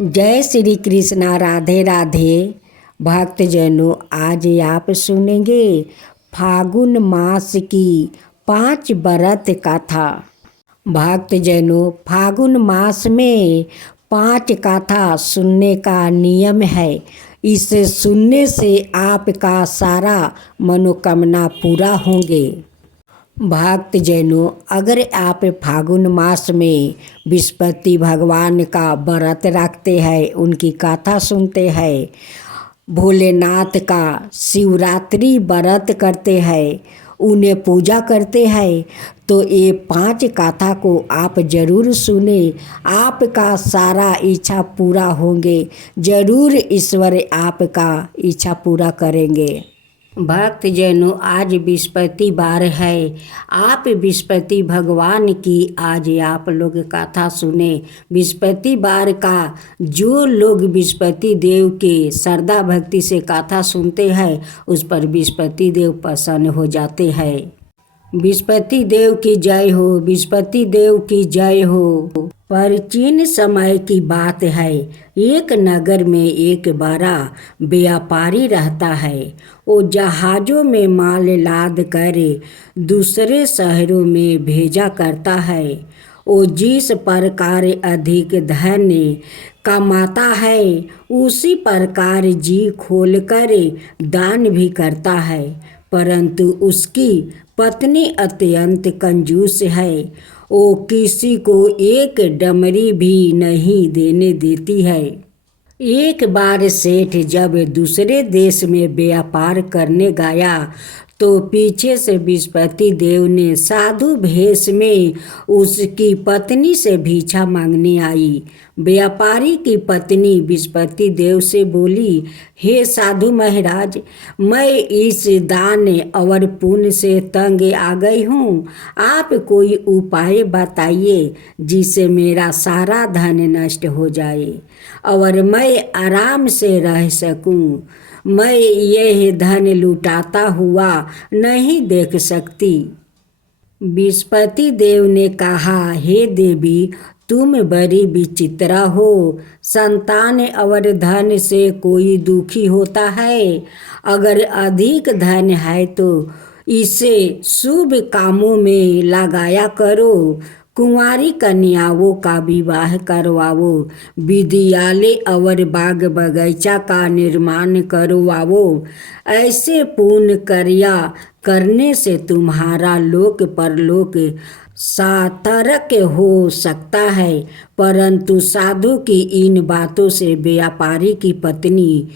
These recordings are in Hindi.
जय श्री कृष्णा। राधे राधे। भक्तजनों, आज आप सुनेंगे फागुन मास की 5 व्रत कथा। भक्तजनों, फागुन मास में 5 कथा सुनने का नियम है। इसे सुनने से आपका सारा मनोकामना पूरा होंगे। भक्तजनों, अगर आप फागुन मास में विष्णुपति भगवान का व्रत रखते हैं, उनकी कथा सुनते हैं, भोलेनाथ का शिवरात्रि व्रत करते हैं, उन्हें पूजा करते हैं, तो ये 5 कथा को आप जरूर सुने। आपका सारा इच्छा पूरा होंगे। जरूर ईश्वर आपका इच्छा पूरा करेंगे। भक्तजनों, आज विष्णुपति वार है। आप विष्णुपति भगवान की आज आप लोग कथा सुने। विष्णुपति वार का जो लोग विष्णुपति देव के श्रद्धा भक्ति से कथा सुनते हैं, उस पर विष्णुपति देव प्रसन्न हो जाते हैं। विष्णुपति देव की जय हो। विष्णुपति देव की जय हो। प्राचीन समय की बात है। एक नगर में एक बड़ा व्यापारी रहता है। वो जहाज़ों में माल लाद कर दूसरे शहरों में भेजा करता है। वो जिस प्रकार अधिक धन कमाता है, उसी प्रकार जी खोलकर दान भी करता है। परंतु उसकी पत्नी अत्यंत कंजूस है। वो किसी को एक डमरी भी नहीं देने देती है। एक बार सेठ जब दूसरे देश में व्यापार करने गया, तो पीछे से विष्णुपति देव ने साधु भेष में उसकी पत्नी से भिक्षा मांगने आई। व्यापारी की पत्नी विष्णुपति देव से बोली, हे साधु महाराज, मैं इस दान और पुण्य से तंग आ गई हूँ। आप कोई उपाय बताइए जिससे मेरा सारा धन नष्ट हो जाए और मैं आराम से रह सकूँ। मैं यह धन लुटाता हुआ नहीं देख सकती। विष्णुपति देव ने कहा, हे देवी, तुम बड़ी विचित्रा हो। संतान और धन से कोई दुखी होता है। अगर अधिक धन है तो इसे शुभ कामों में लगाया करो। कुंवारी कन्याओं का विवाह करवाओ। विद्यालय और बाग बगीचा का निर्माण करवाओ। ऐसे पुण्य कार्य करने से तुम्हारा लोक परलोक सार्थक हो सकता है। परंतु साधु की इन बातों से व्यापारी की पत्नी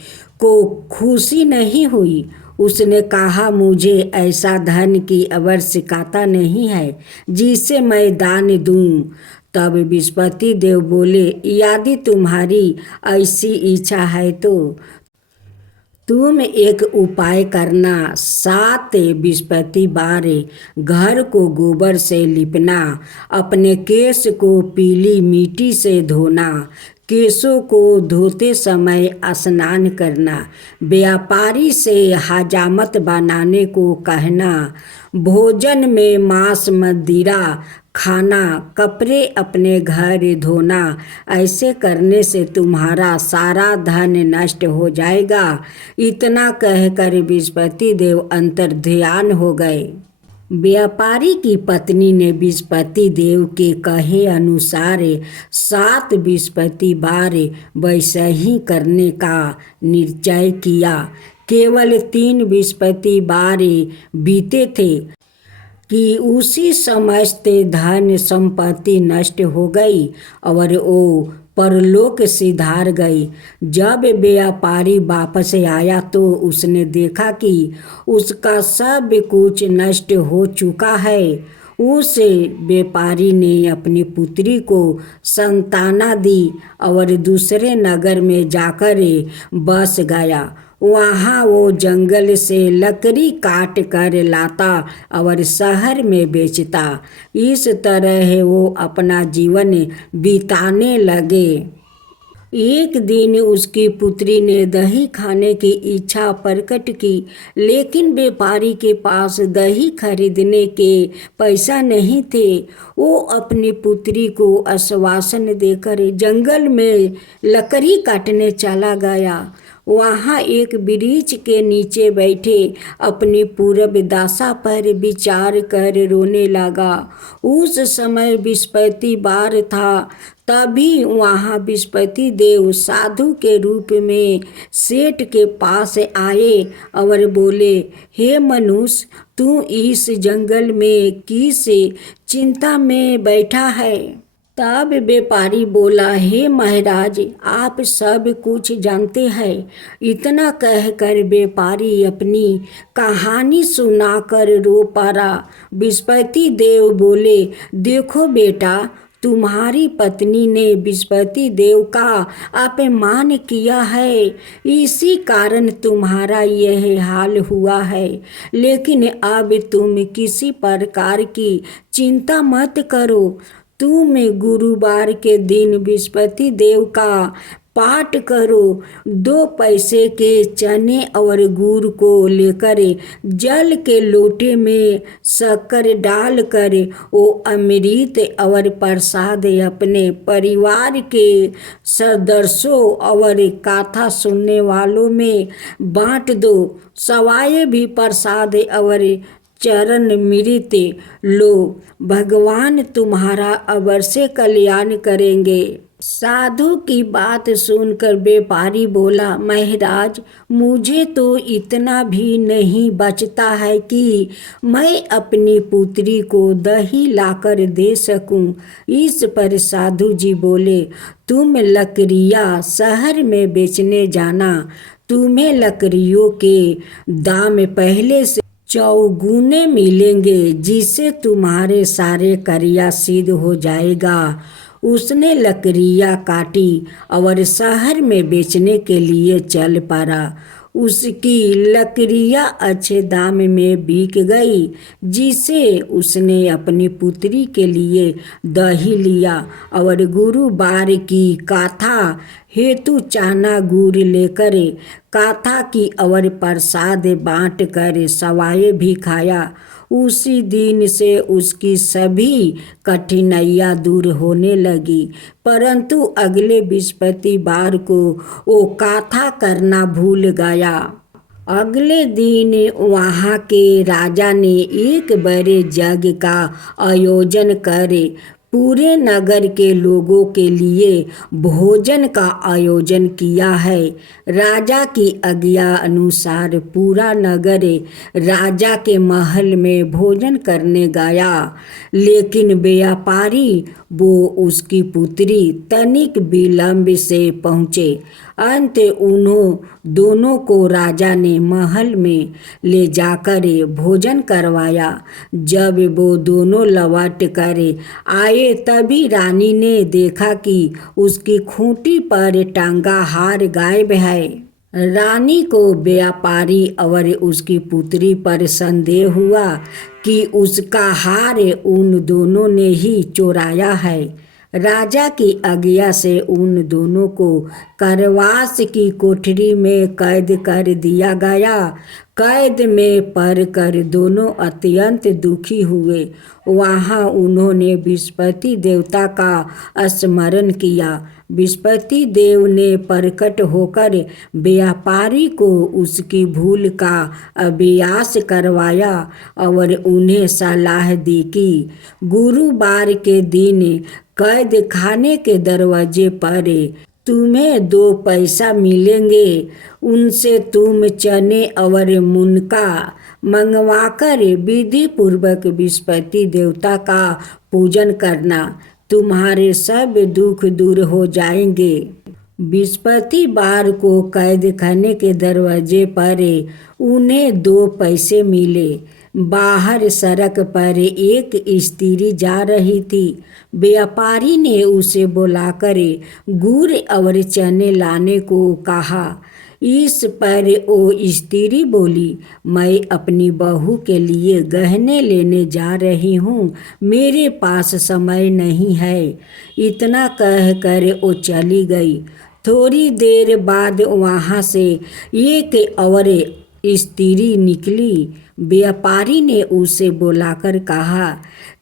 को खुशी नहीं हुई। उसने कहा, मुझे ऐसा धन की आवश्यकता नहीं है जिसे मैं दान दूं। तब विष्णुपति देव बोले, यदि तुम्हारी ऐसी इच्छा है तो तुम एक उपाय करना। 7 विष्णुपति वार घर को गोबर से लिपना, अपने केश को पीली मिट्टी से धोना, केशों को धोते समय स्नान करना, व्यापारी से हजामत बनाने को कहना, भोजन में मांस मदिरा खाना, कपड़े अपने घर धोना। ऐसे करने से तुम्हारा सारा धन नष्ट हो जाएगा। इतना कहकर विष्णुपति देव अंतर्ध्यान हो गए। व्यापारी की पत्नी ने विष्णुपति देव के कहे अनुसार 7 विष्णुपति वार वैसे ही करने का निश्चय किया। केवल 3 विष्णुपति वार बीते थे कि उसी समस्त धन संपत्ति नष्ट हो गई और वो परलोक सिधार गई। जब व्यापारी वापस आया तो उसने देखा कि उसका सब कुछ नष्ट हो चुका है। उस व्यापारी ने अपनी पुत्री को संताना दी और दूसरे नगर में जाकर बस गया। वहाँ वो जंगल से लकड़ी काट कर लाता और शहर में बेचता। इस तरह वो अपना जीवन बिताने लगे। एक दिन उसकी पुत्री ने दही खाने की इच्छा प्रकट की, लेकिन व्यापारी के पास दही खरीदने के पैसा नहीं थे। वो अपनी पुत्री को आश्वासन देकर जंगल में लकड़ी काटने चला गया। वहाँ एक वृक्ष के नीचे बैठे अपनी पूर्व दशा पर विचार कर रोने लगा। उस समय बृहस्पतिवार था। तभी वहाँ बृहस्पति देव साधु के रूप में सेठ के पास आए और बोले, हे मनुष्य, तू इस जंगल में किस चिंता में बैठा है? तब व्यापारी बोला, हे महाराज, आप सब कुछ जानते हैं। इतना कहकर व्यापारी अपनी कहानी सुनाकर रो पड़ा। बृहस्पति देव बोले, देखो बेटा, तुम्हारी पत्नी ने बृहस्पति देव का अपमान किया है, इसी कारण तुम्हारा यह हाल हुआ है। लेकिन अब तुम किसी प्रकार की चिंता मत करो। तुम गुरुवार के दिन बृहस्पति देव का पाठ करो। 2 पैसे के चने और गुड़ को लेकर जल के लोटे में शक्कर डालकर वो अमृत और प्रसाद अपने परिवार के सदस्यों और कथा सुनने वालों में बांट दो। सवाए भी प्रसाद और चरण मृत लो, भगवान तुम्हारा अवश्य कल्याण करेंगे। साधु की बात सुनकर व्यापारी बोला, महाराज, मुझे तो इतना भी नहीं बचता है कि मैं अपनी पुत्री को दही लाकर दे सकूं। इस पर साधु जी बोले, तुम लकड़ियाँ शहर में बेचने जाना। तुम्हें लकड़ियों के दाम पहले से चौगुने मिलेंगे, जिससे तुम्हारे सारे कार्य सिद्ध हो जाएगा। उसने लकड़ियाँ काटी और शहर में बेचने के लिए चल पड़ा। उसकी लकड़ियाँ अच्छे दाम में बिक गई, जिसे उसने अपनी पुत्री के लिए दही लिया और गुरुवार की कथा हेतु चना गुड़ लेकर कथा की और प्रसाद बांट कर सवाए भी खाया। उसी दिन से उसकी सभी कठिनाइयाँ दूर होने लगी। परंतु अगले बृहस्पतिवार को वो कथा करना भूल गया। अगले दिन वहाँ के राजा ने एक बड़े यज्ञ का आयोजन करे पूरे नगर के लोगों के लिए भोजन का आयोजन किया है। राजा की आज्ञा अनुसार पूरा नगर राजा के महल में भोजन करने गया, लेकिन व्यापारी वो उसकी पुत्री तनिक विलंब से पहुँचे। अंत उन्हों दोनों को राजा ने महल में ले जाकर भोजन करवाया। जब वो दोनों लौट कर आए तभी रानी ने देखा कि उसकी खूंटी पर टांगा हार गायब है। रानी को व्यापारी और उसकी पुत्री पर संदेह हुआ कि उसका हार उन दोनों ने ही चुराया है। राजा की आज्ञा से उन दोनों को कारावास की कोठरी में कैद कर दिया गया। कैद में पड़कर दोनों अत्यंत दुखी हुए। वहाँ उन्होंने बृहस्पति देवता का स्मरण किया। बृहस्पति देव ने प्रकट होकर व्यापारी को उसकी भूल का अभ्यास करवाया और उन्हें सलाह दी कि गुरुवार के दिन कैद खाने के दरवाजे पर तुम्हें 2 पैसा मिलेंगे। उनसे तुम चने और मुनका मंगवाकर विधि पूर्वक बृहस्पति देवता का पूजन करना। तुम्हारे सब दुख दूर हो जाएंगे। बृहस्पतिवार को कैद खाने के दरवाजे पर उन्हें 2 पैसे मिले। बाहर सड़क पर एक स्त्री जा रही थी। व्यापारी ने उसे बुलाकर गुड़ और चने लाने को कहा। इस पर वो स्त्री बोली, मैं अपनी बहू के लिए गहने लेने जा रही हूँ, मेरे पास समय नहीं है। इतना कहकर वो चली गई। थोड़ी देर बाद वहाँ से एक और स्त्री निकली। व्यापारी ने उसे बुलाकर कहा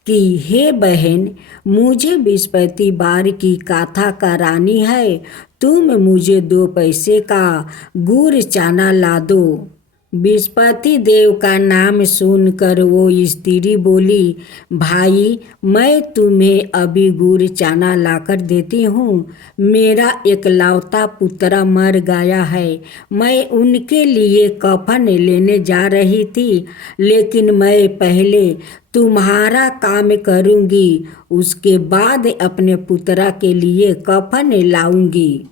कि हे बहन, मुझे बृहस्पतिवार की कथा करानी है, तुम मुझे 2 पैसे का गुड़ चना ला दो। बृहस्पति देव का नाम सुनकर वो स्त्री बोली, भाई, मैं तुम्हें अभी गुड़ चना लाकर देती हूँ। मेरा एकलौता पुत्र मर गया है। मैं उनके लिए कफन लेने जा रही थी, लेकिन मैं पहले तुम्हारा काम करूँगी, उसके बाद अपने पुत्र के लिए कफन लाऊंगी।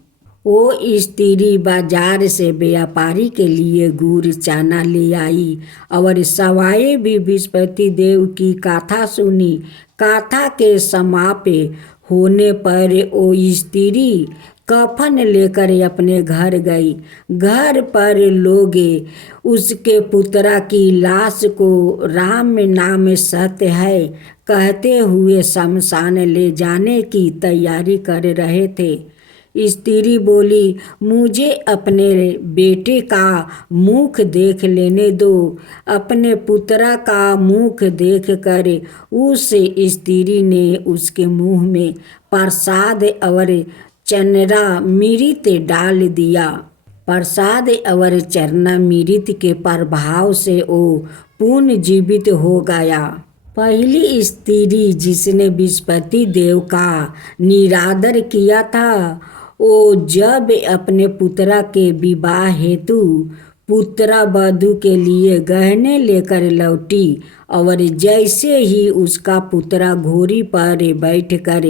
वो स्त्री बाजार से व्यापारी के लिए गुड़ चना ले आई और सवाए भी बृहस्पति देव की कथा सुनी। कथा के समाप्त होने पर वो स्त्री कफन लेकर अपने घर गई। घर पर लोग उसके पुत्र की लाश को राम नाम सत्य है कहते हुए शमशान ले जाने की तैयारी कर रहे थे। स्त्री बोली, मुझे अपने बेटे का मुख देख लेने दो। अपने पुत्र का मुख देखकर उस स्त्री ने उसके मुंह में प्रसाद और चरणामृत डाल दिया। प्रसाद और चरणामृत के प्रभाव से वो पुनर्जीवित हो गया। पहली स्त्री जिसने बृहस्पति देव का निरादर किया था, वो जब अपने पुत्र के विवाह हेतु पुत्र वधू के लिए गहने लेकर लौटी और जैसे ही उसका पुत्र घोड़ी पर बैठकर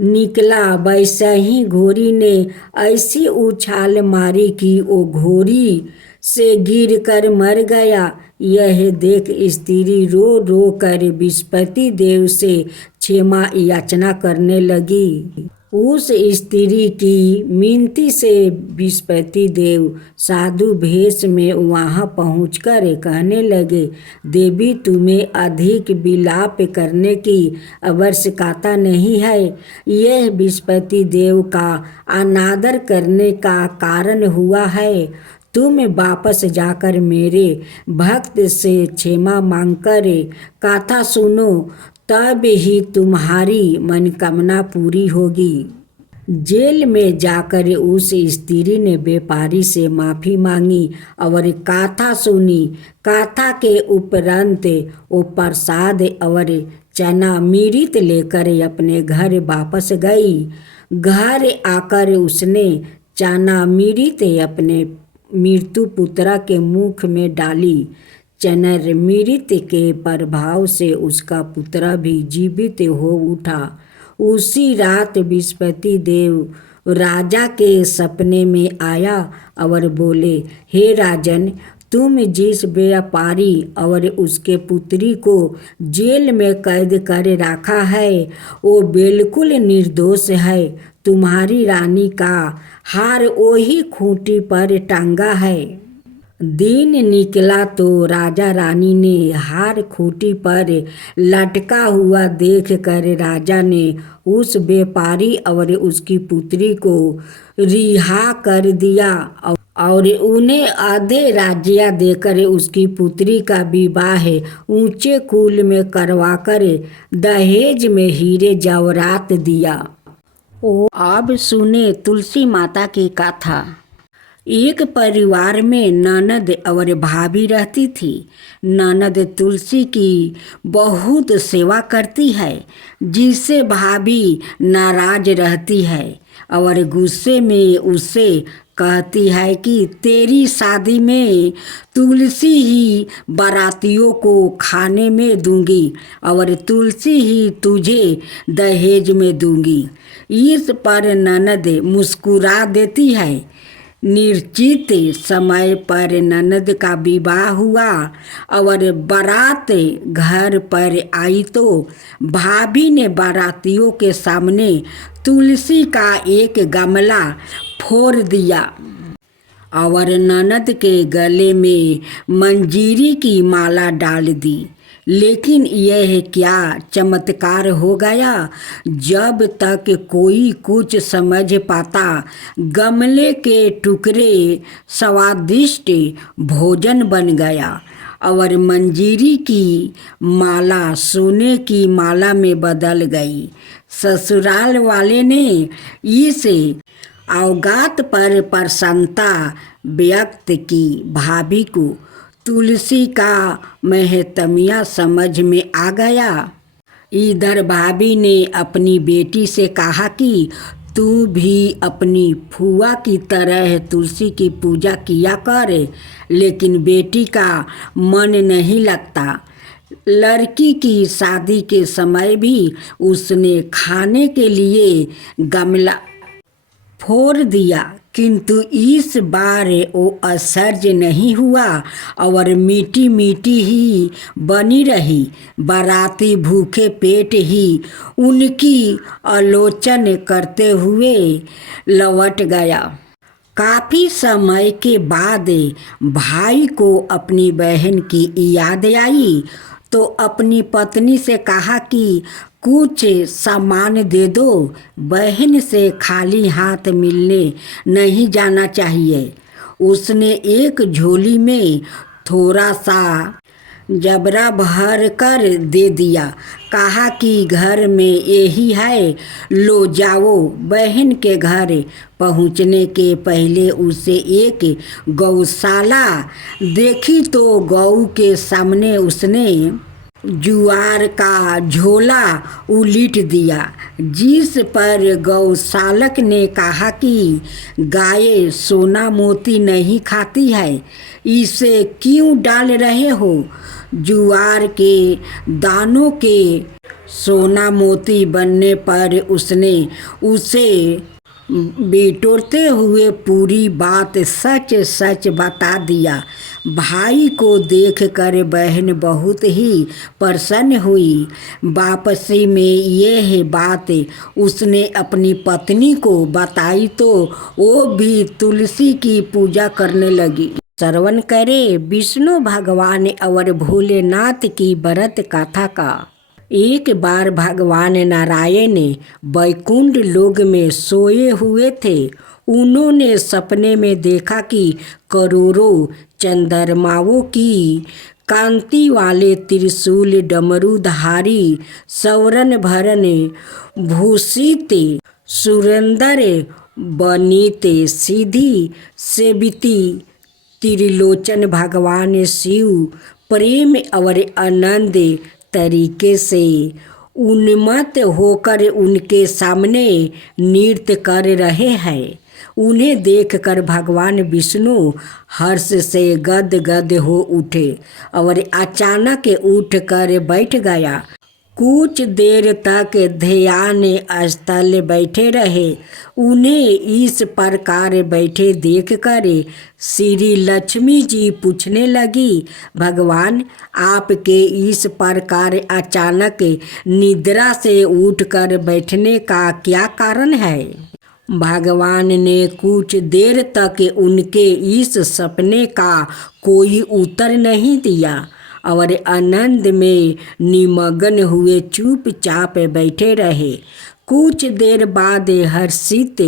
निकला, वैसे ही घोड़ी ने ऐसी उछाल मारी कि वो घोड़ी से गिरकर मर गया। यह देख स्त्री रो रो कर बृहस्पति देव से क्षमा याचना करने लगी। उस स्त्री की मिनती से बृहस्पति देव साधु भेष में वहाँ पहुंचकर कहने लगे, देवी, तुम्हें अधिक विलाप करने की आवश्यकता नहीं है। यह बृहस्पति देव का अनादर करने का कारण हुआ है। तुम वापस जाकर मेरे भक्त से क्षमा मांगकर कथा सुनो, तब ही तुम्हारी मनोकामना पूरी होगी। जेल में जाकर उस स्त्री ने व्यापारी से माफ़ी मांगी और कथा सुनी। कथा के उपरांत वो प्रसाद और चरणामृत लेकर अपने घर वापस गई। घर आकर उसने चरणामृत अपने मृत्यु पुत्र के मुख में डाली। चरणामृत के प्रभाव से उसका पुत्र भी जीवित हो उठा। उसी रात बृहस्पति देव राजा के सपने में आया और बोले, हे राजन, तुम जिस व्यापारी और उसके पुत्री को जेल में कैद कर रखा है, वो बिल्कुल निर्दोष है। तुम्हारी रानी का हार वही खूंटी पर टंगा है। दिन निकला तो राजा रानी ने हार खूंटी पर लटका हुआ देखकर राजा ने उस व्यापारी और उसकी पुत्री को रिहा कर दिया और उन्हें आधे राज्य देकर उसकी पुत्री का विवाह ऊंचे कुल में करवाकर दहेज में हीरे जवाहरात दिया। अब सुने तुलसी माता की कथा। एक परिवार में ननद और भाभी रहती थी। ननद तुलसी की बहुत सेवा करती है, जिससे भाभी नाराज रहती है और गुस्से में उससे कहती है कि तेरी शादी में तुलसी ही बारातियों को खाने में दूंगी और तुलसी ही तुझे दहेज में दूंगी। इस पर ननद मुस्कुरा देती है। निश्चित समय पर ननद का विवाह हुआ और बारात घर पर आई तो भाभी ने बारातियों के सामने तुलसी का एक गमला फोड़ दिया और ननद के गले में मंजीरी की माला डाल दी। लेकिन यह क्या चमत्कार हो गया, जब तक कोई कुछ समझ पाता, गमले के टुकड़े स्वादिष्ट भोजन बन गया और मंजीरी की माला सोने की माला में बदल गई। ससुराल वाले ने इस अवगात पर प्रसन्नता व्यक्त की। भाभी को तुलसी का महत्म्य समझ में आ गया। इधर भाभी ने अपनी बेटी से कहा कि तू भी अपनी फुआ की तरह तुलसी की पूजा किया कर, लेकिन बेटी का मन नहीं लगता। लड़की की शादी के समय भी उसने खाने के लिए गमला फोड़ दिया, किंतु इस बार वो आश्चर्य नहीं हुआ और मीठी मीठी ही बनी रही। बाराती भूखे पेट ही उनकी आलोचना करते हुए लौट गया। काफ़ी समय के बाद भाई को अपनी बहन की याद आई तो अपनी पत्नी से कहा कि कुछ सामान दे दो, बहन से खाली हाथ मिलने नहीं जाना चाहिए। उसने एक झोली में थोड़ा सा जबरा भर कर दे दिया, कहा कि घर में यही है, लो जाओ। बहन के घर पहुंचने के पहले उसे एक गौशाला देखी तो गौ के सामने उसने जुआर का झोला उलीट दिया, जिस पर गौशालक ने कहा कि गाय सोना मोती नहीं खाती है, इसे क्यों डाल रहे हो? जुआर के दानों के सोना मोती बनने पर उसने उसे बिटोरते हुए पूरी बात सच सच बता दिया। भाई को देखकर बहन बहुत ही प्रसन्न हुई। वापसी में यह बात उसने अपनी पत्नी को बताई तो वो भी तुलसी की पूजा करने लगी। श्रवण करे विष्णु भगवान और भोलेनाथ की व्रत कथा का। एक बार भगवान नारायण वैकुंठ लोक में सोए हुए थे। उन्होंने सपने में देखा कि करोड़ों चंद्रमाओं की कांति वाले त्रिशूल डमरूधारी सवरण भरण भूषित सुरेंद्र बनीत सीधी सेविती त्रिलोचन भगवान शिव प्रेम और आनंद तरीके से उन्मत्त होकर उनके सामने नृत्य कर रहे हैं। उन्हें देखकर भगवान विष्णु हर्ष से गदगद हो उठे और अचानक उठकर बैठ गया। कुछ देर तक ध्यान स्थल बैठे रहे। उन्हें इस प्रकार बैठे देखकर श्री लक्ष्मी जी पूछने लगी, भगवान आपके इस प्रकार अचानक निद्रा से उठकर बैठने का क्या कारण है? भगवान ने कुछ देर तक उनके इस सपने का कोई उत्तर नहीं दिया और आनंद में निमग्न हुए चुपचाप बैठे रहे। कुछ देर बाद हर्षित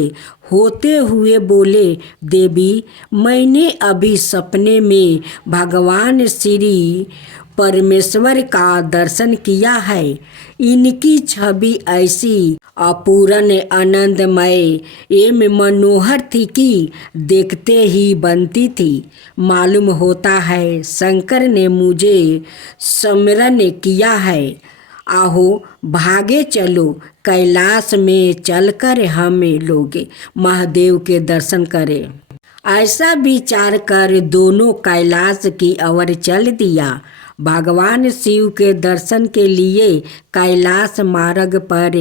होते हुए बोले, देवी मैंने अभी सपने में भगवान श्री परमेश्वर का दर्शन किया है। इनकी छवि ऐसी अपूर्ण आनंदमय एवं मनोहर थी कि देखते ही बनती थी। मालूम होता है शंकर ने मुझे स्मरण किया है। आओ भागे चलो, कैलाश में चलकर हम लोग महादेव के दर्शन करें। ऐसा विचार कर दोनों कैलाश की ओर चल दिया। भगवान शिव के दर्शन के लिए कैलाश मार्ग पर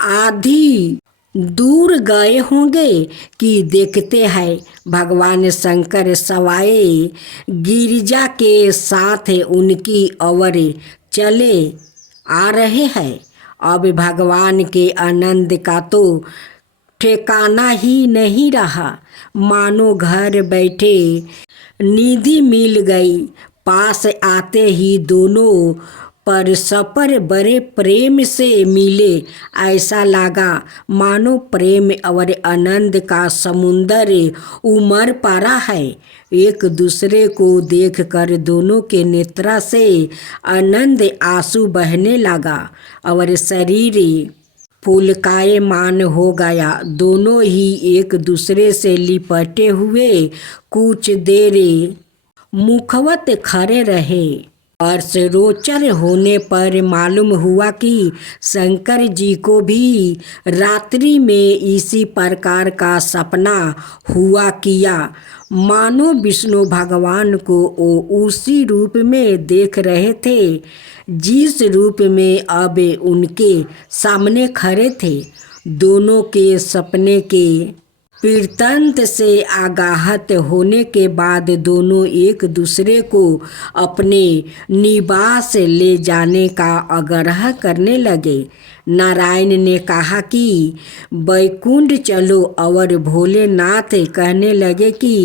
आधी दूर गए होंगे कि देखते हैं भगवान शंकर सवाए गिरिजा के साथ उनकी ओर चले आ रहे हैं। अब भगवान के आनंद का तो ठिकाना ही नहीं रहा। मानो घर बैठे निधि मिल गई। पास आते ही दोनों परस्पर बड़े प्रेम से मिले। ऐसा लगा मानो प्रेम और आनंद का समुंदर उमड़ पड़ा है। एक दूसरे को देखकर दोनों के नेत्रों से आनंद आंसू बहने लगा और शरीर पुलकायमान हो गया। दोनों ही एक दूसरे से लिपटे हुए कुछ देर मुखवत खड़े रहे। अर्श रोचर होने पर मालूम हुआ कि शंकर जी को भी रात्रि में इसी प्रकार का सपना हुआ किया, मानो विष्णु भगवान को वो उसी रूप में देख रहे थे जिस रूप में अब उनके सामने खड़े थे। दोनों के सपने के वृत्तांत से आगाहत होने के बाद दोनों एक दूसरे को अपने निवास ले जाने का आग्रह करने लगे। नारायण ने कहा कि वैकुंठ चलो और भोलेनाथ कहने लगे कि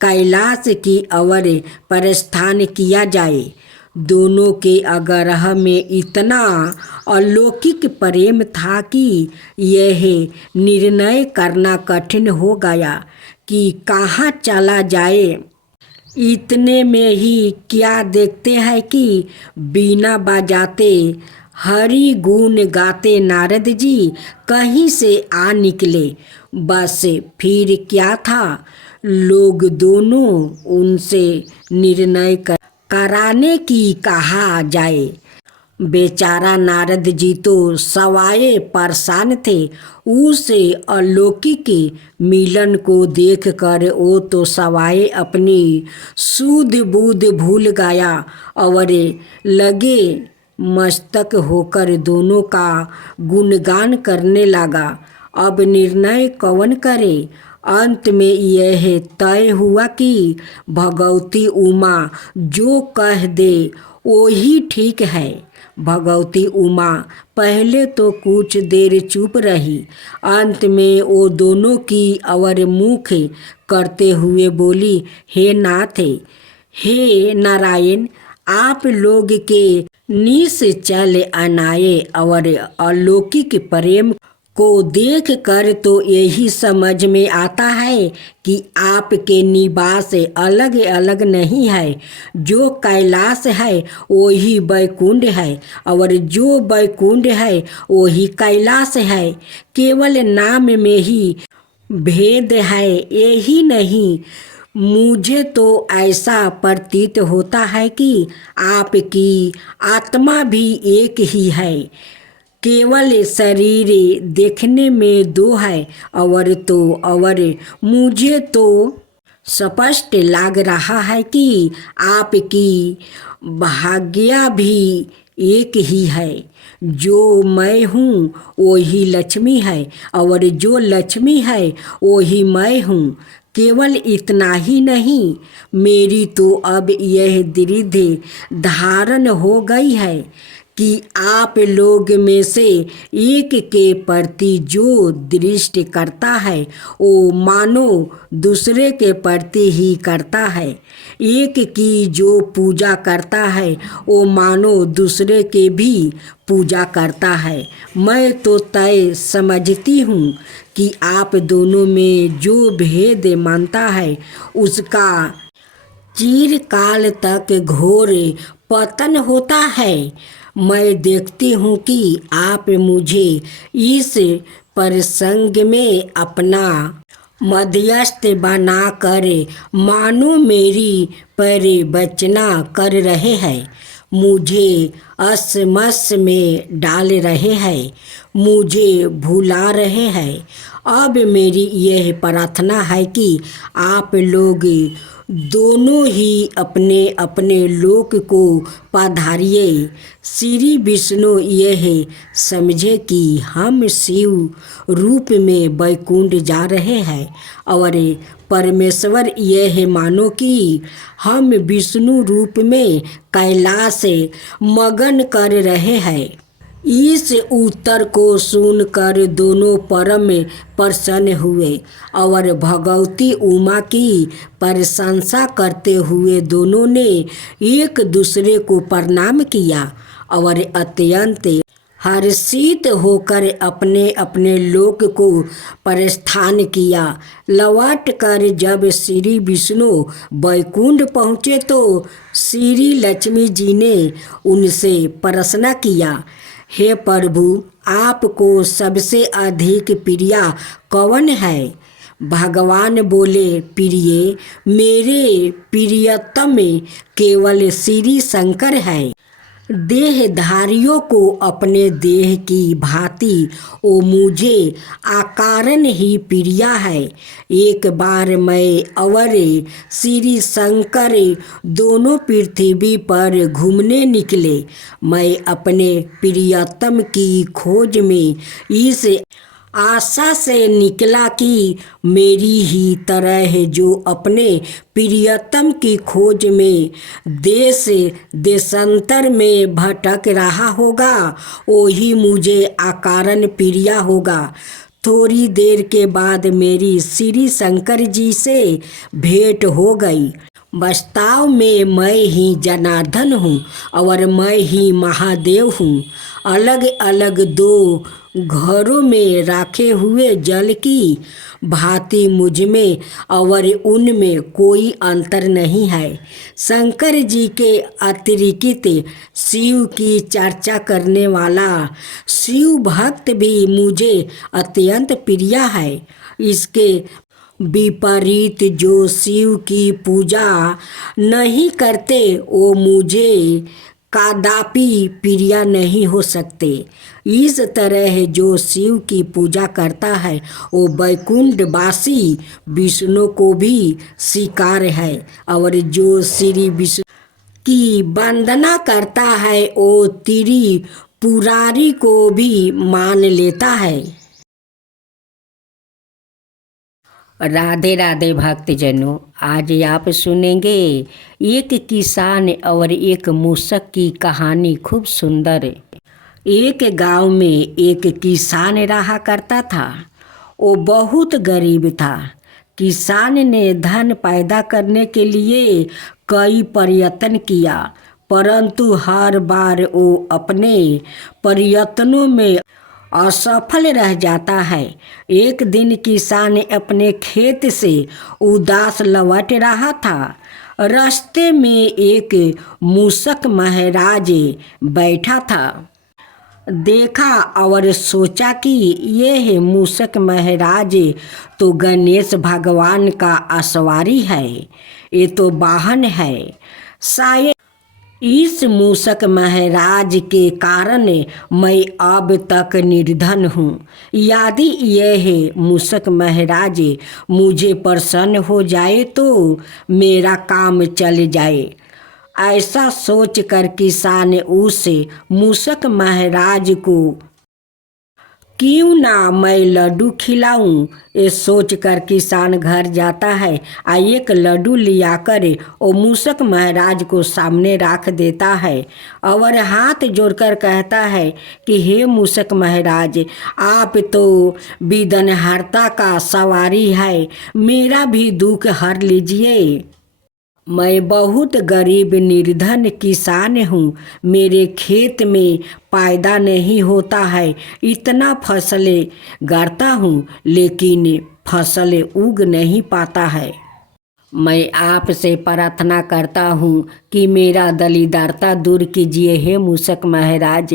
कैलाश की ओर प्रस्थान किया जाए। दोनों के आग्रह में इतना अलौकिक प्रेम था कि यह निर्णय करना कठिन हो गया कि कहाँ चला जाए। इतने में ही क्या देखते हैं कि बीना बजाते हरि गुण गाते नारद जी कहीं से आ निकले। बस फिर क्या था, लोग दोनों उनसे निर्णय कराने की कहा जाए। बेचारा नारद जी तो सवाए परेशान थे। उस अलौकिक मिलन को देखकर वो तो सवाए अपनी सूध बूध भूल गया और लगे मस्तक होकर दोनों का गुणगान करने लगा। अब निर्णय कौन करे। अंत में यह तय हुआ कि भगवती उमा जो कह दे वो ही ठीक है। भगवती उमा पहले तो कुछ देर चुप रही, अंत में वो दोनों की ओर मुख करते हुए बोली, हे नाथ, हे नारायण, आप लोग के निश्चल अनाये और अलौकिक प्रेम को देख कर तो यही समझ में आता है कि आपके निवास अलग अलग नहीं है। जो कैलाश है वही वैकुंठ है और जो वैकुंठ है वही कैलाश है। केवल नाम में ही भेद है, यही नहीं, मुझे तो ऐसा प्रतीत होता है कि आपकी आत्मा भी एक ही है। केवल शरीर देखने में दो है और मुझे तो स्पष्ट लग रहा है कि आपकी भाग्य भी एक ही है। जो मैं हूँ वही लक्ष्मी है और जो लक्ष्मी है वही मैं हूँ। केवल इतना ही नहीं, मेरी तो अब यह दृढ़ धारण हो गई है कि आप लोग में से एक के प्रति जो दृष्टि करता है वो मानो दूसरे के प्रति ही करता है। एक की जो पूजा करता है वो मानो दूसरे के भी पूजा करता है। मैं तो तय समझती हूँ कि आप दोनों में जो भेद मानता है उसका चिरकाल तक घोर पतन होता है। मैं देखती हूँ कि आप मुझे इस प्रसंग में अपना मध्यस्थ बनाकर मानो मेरी परिवचना कर रहे हैं, मुझे असमस में डाल रहे हैं, मुझे भुला रहे हैं। अब मेरी यह प्रार्थना है कि आप लोग दोनों ही अपने अपने लोक को पधारिए। श्री विष्णु यह समझे कि हम शिव रूप में वैकुंठ जा रहे हैं और परमेश्वर यह मानो कि हम विष्णु रूप में कैलाश मगन कर रहे हैं। इस उत्तर को सुनकर दोनों परम प्रसन्न हुए और भगवती उमा की प्रशंसा करते हुए दोनों ने एक दूसरे को प्रणाम किया और अत्यंत हर्षित होकर अपने अपने लोक को प्रस्थान किया। लौट कर जब श्री विष्णु वैकुंठ पहुँचे तो श्री लक्ष्मी जी ने उनसे प्रश्न किया, हे प्रभु, आपको सबसे अधिक प्रिय कौन है? भगवान बोले, प्रिय, मेरे प्रियतम केवल श्री शंकर है। देहधारियों को अपने देह की भांति वो मुझे आकारण ही प्रिय है। एक बार मैं और श्री शंकर दोनों पृथ्वी पर घूमने निकले। मैं अपने प्रियतम की खोज में इस आशा से निकला कि मेरी ही तरह जो अपने प्रियतम की खोज में देश देशांतर में भटक रहा होगा, वही मुझे अकारण प्रिय होगा। थोड़ी देर के बाद मेरी श्री शंकर जी से भेंट हो गई। वास्तव में मैं ही जनार्दन हूँ और मैं ही महादेव हूँ। अलग अलग दो घरों में रखे हुए जल की भांति मुझ में और उनमें कोई अंतर नहीं है। शंकर जी के अतिरिक्त शिव की चर्चा करने वाला शिव भक्त भी मुझे अत्यंत प्रिय है। इसके विपरीत जो शिव की पूजा नहीं करते वो मुझे कदापि प्रिय नहीं हो सकते। इस तरह जो शिव की पूजा करता है वो वैकुंठवासी विष्णु को भी स्वीकार है और जो श्री विष्णु की वंदना करता है वो त्रिपुरारी को भी मान लेता है। राधे राधे भक्तजनों, आज आप सुनेंगे एक किसान और एक मूषक की कहानी। खूब सुंदर। एक गांव में एक किसान रहा करता था। वो बहुत गरीब था। किसान ने धन पैदा करने के लिए कई प्रयत्न किया, परंतु हर बार वो अपने प्रयत्नों में असफल रह जाता है। एक दिन किसान अपने खेत से उदास लौट रहा था। रास्ते में एक मूषक महाराज बैठा था। देखा और सोचा कि यह मूषक महाराज तो गणेश भगवान का असवारी है, ये तो वाहन है। शायद इस मूषक महाराज के कारण मैं अब तक निर्धन हूँ। यदि यह मूषक महाराज मुझे प्रसन्न हो जाए तो मेरा काम चल जाए। ऐसा सोचकर किसान उस मूषक महाराज को क्यों ना मैं लड्डू खिलाऊं, ये सोचकर किसान घर जाता है और एक लड्डू लियाकर वो मूषक महाराज को सामने रख देता है और हाथ जोड़कर कहता है कि हे मूषक महाराज, आप तो विघ्नहर्ता का सवारी है, मेरा भी दुख हर लीजिए। मैं बहुत गरीब निर्धन किसान हूँ। मेरे खेत में पैदा नहीं होता है। इतना फसलें गाड़ता हूँ लेकिन फसल उग नहीं पाता है। मैं आपसे प्रार्थना करता हूँ कि मेरा दलिद्रता दूर कीजिए हे मूषक महाराज।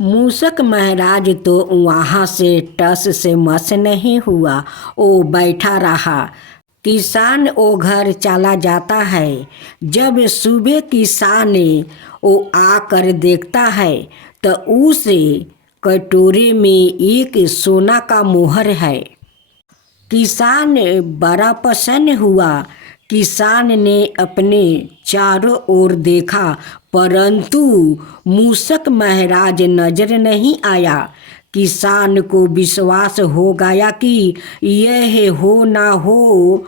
मूषक महाराज तो वहाँ से टस से मस नहीं हुआ, वो बैठा रहा। किसान वो घर चला जाता है। जब सुबह किसान वो आकर देखता है तो उस कटोरे में एक सोना का मोहर है। किसान बड़ा प्रसन्न हुआ। किसान ने अपने चारों ओर देखा परंतु मूषक महाराज नजर नहीं आया। किसान को विश्वास हो गया कि यह हो ना हो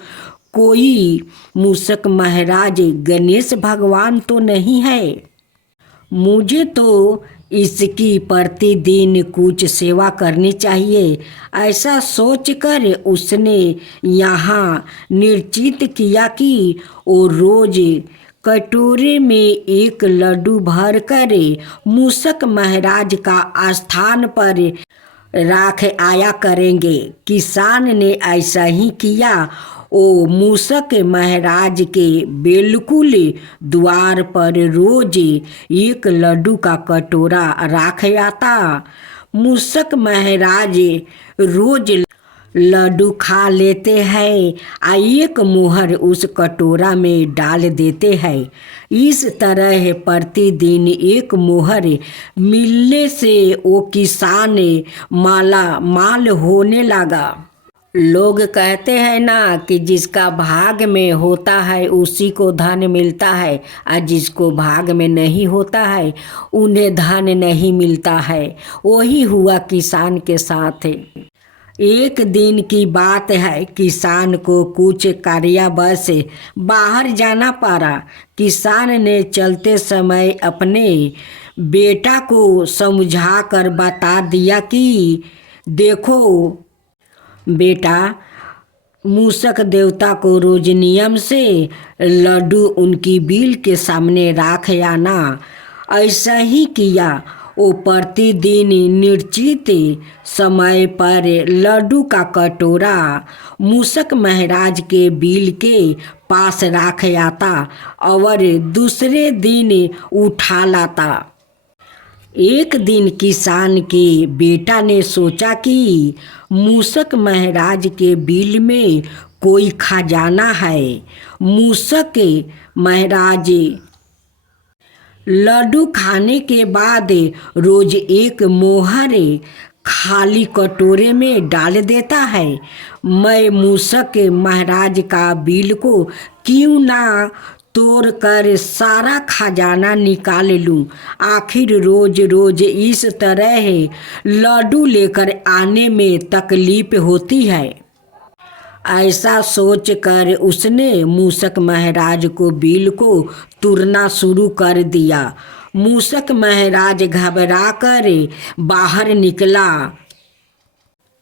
कोई मूषक महाराज गणेश भगवान तो नहीं है। मुझे तो इसकी प्रतिदिन कुछ सेवा करनी चाहिए। ऐसा सोचकर उसने यहाँ निश्चित किया कि वो रोज कटोरे में एक लड्डू भरकर मूषक महाराज का स्थान पर राख आया करेंगे। किसान ने ऐसा ही किया। ओ मूषक महाराज के बिल्कुल द्वार पर रोज एक लड्डू का कटोरा राख आता। मूषक महाराज रोज लड्डू खा लेते हैं और एक मोहर उस कटोरा में डाल देते हैं। इस तरह प्रतिदिन एक मोहर मिलने से वो किसान माला माल होने लगा। लोग कहते हैं ना कि जिसका भाग में होता है उसी को धन मिलता है, और जिसको भाग में नहीं होता है उन्हें धन नहीं मिलता है। वही हुआ किसान के साथ। एक दिन की बात है, किसान को कुछ कार्यवश बाहर जाना पड़ा। किसान ने चलते समय अपने बेटा को समझा कर बता दिया कि देखो बेटा, मूषक देवता को रोज नियम से लड्डू उनकी बिल के सामने राख आना। ऐसा ही किया। वो प्रतिदिन निश्चित समय पर लड्डू का कटोरा मूषक महाराज के बिल के पास राख आता और दूसरे दिन उठा लाता। एक दिन किसान के बेटा ने सोचा कि मूषक महाराज के बिल में कोई खजाना है। मूषक महाराज लड्डू खाने के बाद रोज एक मोहर खाली कटोरे में डाल देता है। मैं मूषक महाराज का बिल को क्यों ना तोड़ कर सारा खजाना निकाल लूं। आखिर रोज रोज इस तरह लड्डू लेकर आने में तकलीफ होती है। ऐसा सोचकर उसने मूषक महाराज को बिल को तुरना शुरू कर दिया। मूषक महाराज घबरा कर बाहर निकला।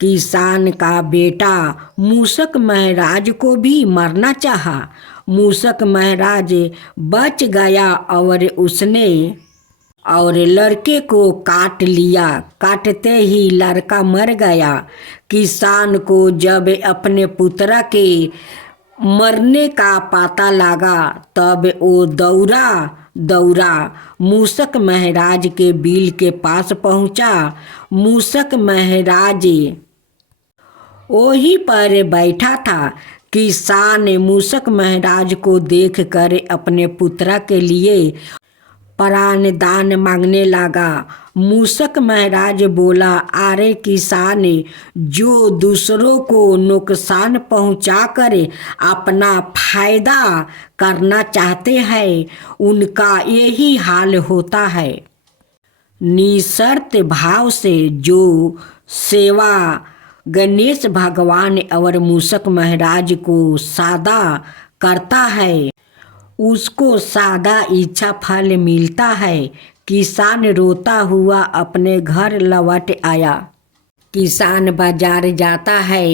किसान का बेटा मूषक महाराज को भी मारना चाहा। मूषक महाराज बच गया और लड़के को काट लिया। काटते ही लड़का मर गया। किसान को जब अपने पुत्र के मरने का पता लगा तब वो दौड़ा मूषक महाराज के बिल के पास पहुंचा। मूषक महाराज वहीं पर बैठा था। किसान मूषक महाराज को देखकर अपने पुत्र के लिए प्राण दान मांगने लगा। मूषक महाराज बोला, अरे किसान, जो दूसरों को नुकसान पहुंचाकर अपना फायदा करना चाहते हैं उनका यही हाल होता है। निस्वार्थ भाव से जो सेवा गणेश भगवान और मूषक महाराज को सादा करता है उसको सादा इच्छा फल मिलता है। किसान रोता हुआ अपने घर लौट आया। किसान बाजार जाता है।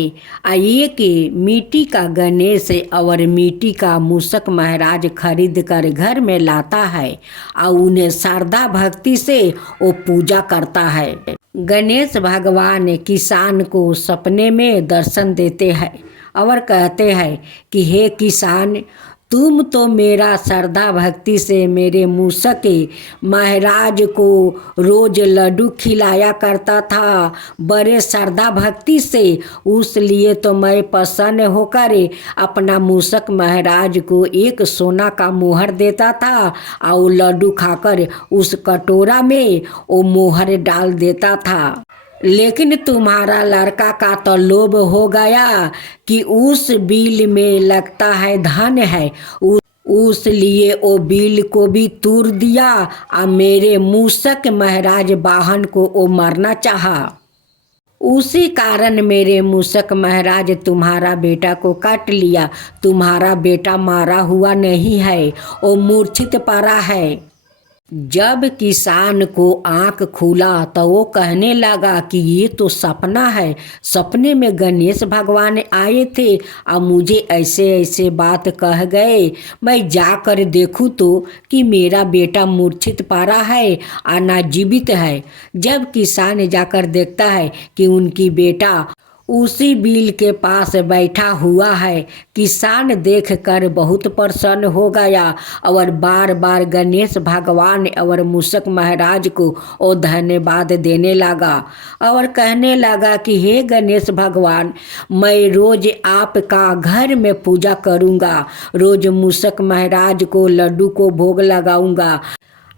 एक मिट्टी का गणेश और मिट्टी का मूषक महाराज खरीद कर घर में लाता है और उन्हें श्रद्धा भक्ति से वो पूजा करता है। गणेश भगवान किसान को सपने में दर्शन देते हैं और कहते हैं कि हे किसान, तुम तो मेरा श्रद्धा भक्ति से मेरे मूषक महाराज को रोज लड्डू खिलाया करता था, बड़े श्रद्धा भक्ति से। उसलिए तो मैं प्रसन्न होकर अपना मूषक महाराज को एक सोना का मोहर देता था और लड्डू खाकर उस कटोरा में वो मोहर डाल देता था। लेकिन तुम्हारा लड़का का तो लोभ हो गया कि उस बिल में लगता है धन है, उस लिए वो बिल को भी तोड़ दिया और मेरे मूषक महाराज वाहन को वो मारना चाहा। उसी कारण मेरे मूषक महाराज तुम्हारा बेटा को काट लिया। तुम्हारा बेटा मारा हुआ नहीं है, वो मूर्छित पड़ा है। जब किसान को आंख खुला तो वो कहने लगा कि ये तो सपना है। सपने में गणेश भगवान आए थे और मुझे ऐसे ऐसे बात कह गए। मैं जाकर देखूं तो कि मेरा बेटा मूर्छित पड़ा है और ना जीवित है। जब किसान जाकर देखता है कि उनकी बेटा उसी बिल के पास बैठा हुआ है, किसान देखकर बहुत प्रसन्न हो गया और बार बार गणेश भगवान और मूषक महाराज को वो धन्यवाद देने लगा और कहने लगा कि हे गणेश भगवान, मैं रोज आपका घर में पूजा करूँगा, रोज मूषक महाराज को लड्डू को भोग लगाऊंगा,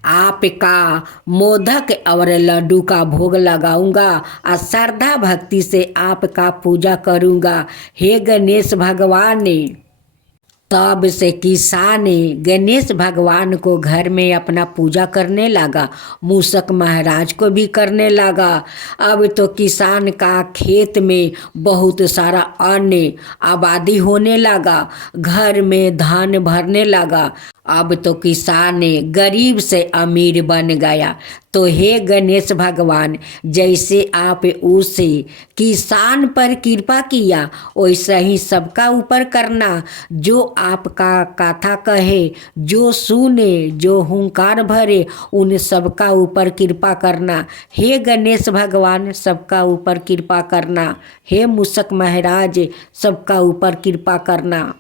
आपका मोदक और लड्डू का भोग लगाऊंगा और श्रद्धा भक्ति से आपका पूजा करूंगा, हे गणेश भगवान। तब से किसान गणेश भगवान को घर में अपना पूजा करने लगा, मूषक महाराज को भी करने लगा। अब तो किसान का खेत में बहुत सारा अन्न आबादी होने लगा, घर में धान भरने लगा। अब तो किसान गरीब से अमीर बन गया। तो हे गणेश भगवान, जैसे आप उसे किसान पर कृपा किया वैसा ही सबका ऊपर करना। जो आपका कथा कहे, जो सुने, जो हुंकार भरे, उन सबका ऊपर कृपा करना। हे गणेश भगवान, सबका ऊपर कृपा करना। हे मूषक महाराज, सबका ऊपर कृपा करना।